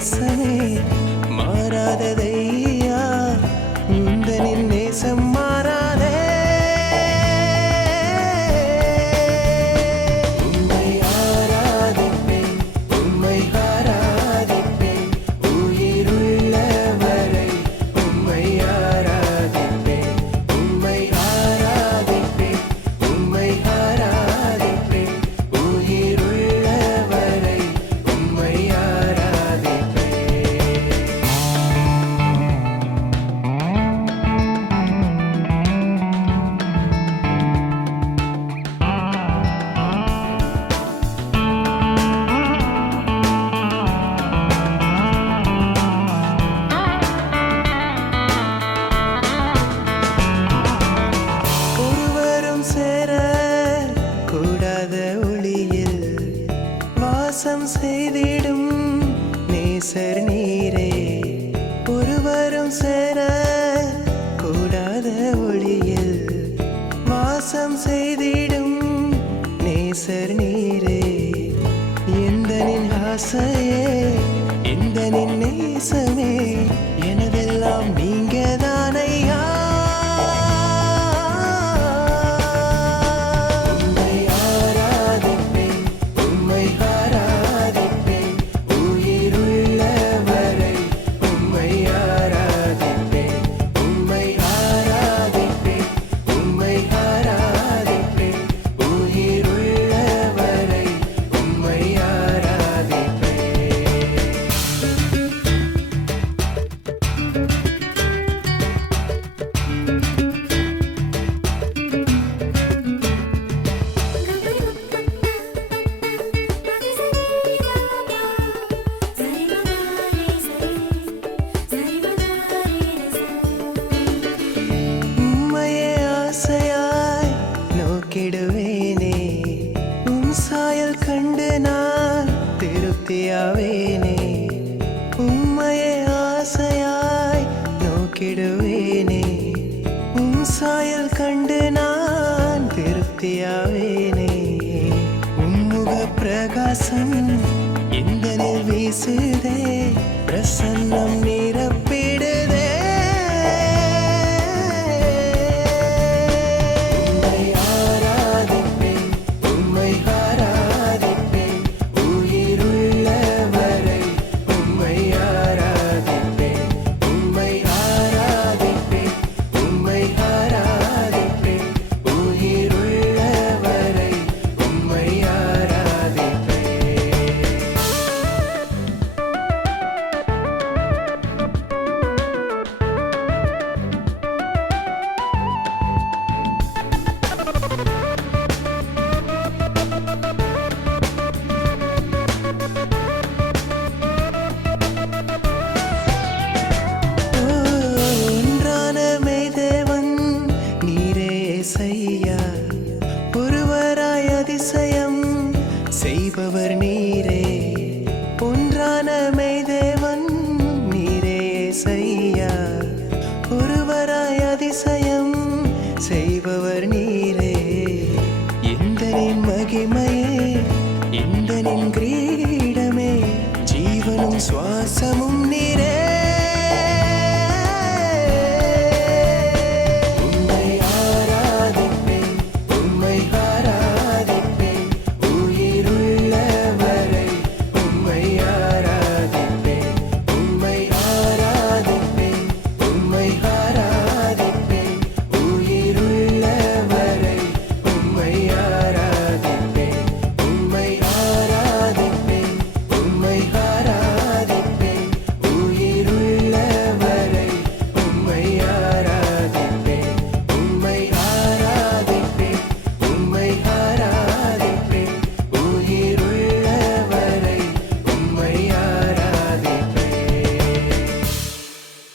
நேசமே மாறாததையா உந்தனின் நேசம் மாறாதே உம்மை ஆராதிப்பேன் உம்மை ஆராதிப்பேன் உயிருள்ளவரை உம்மை ஆராதிப்பேன் உம்மை ஆராதிப்பேன் உம்மை ஆராதிப்பேன் உயிருள்ளவரை உம்மை ஒருவரும் சேர கூடாத ஒளியில் வாசம் செய்திடும் நேசர் நீரே ஒருவரும் சேர கூடாத ஒளியில் வாசம் செய்திடும் நேசர் நீரே எந்தனின் ஆசையே எந்தனின் நேசமே எனதெல்லாம் நீங்கதானையா உம்மை ஆராதிப்பேன் உம்மை ஆராதிப்பேன் உயிருள்ளவரை உம்மை ஆராதிப்பேன் உம்மை ஆராதிப்பேன் உம்மை ஆராதிப்பேன் உயிருள்ளவரை உம்மை ஆராதிப்பேன் உம்மையே ஆசையாய் நோக்கிடுவேனே உம் சாயல் கண்டு நான் திருப்தியாவேனே உம்மையே ஆசையாய் நோக்கிடுவேனே உம் சாயல் கண்டு நான் திருப்தியாவேனே உம்முக பிரகாசம் எந்தனில் வீசுதே பிரசன்னம் நிரப்பிடுதே உம்மை ஆராதிப்பேன் உம்மை ஆராதிப்பேன் உயிருள்ளவரை உம்மை ஆராதிப்பேன் உம்மை ஆராதிப்பேன் உம்மை ஆராதிப்பேன் உயிருள்ளவரை உம்மை ஆராதிப்பேன் ஒன்றான மெய்தேவன் நீரே இயேசையா ஒருவராய் அதிசயம் செய்பவர் நீரே ஒன்றான மெய்தேவன் நீரே இயேசையா ஒருவராய் அதிசயம் செய்பவர் நீரே எந்தனின் மகிமையே எந்தனின் கிரீடமே ஜீவனும் சுவாசமும் நீரே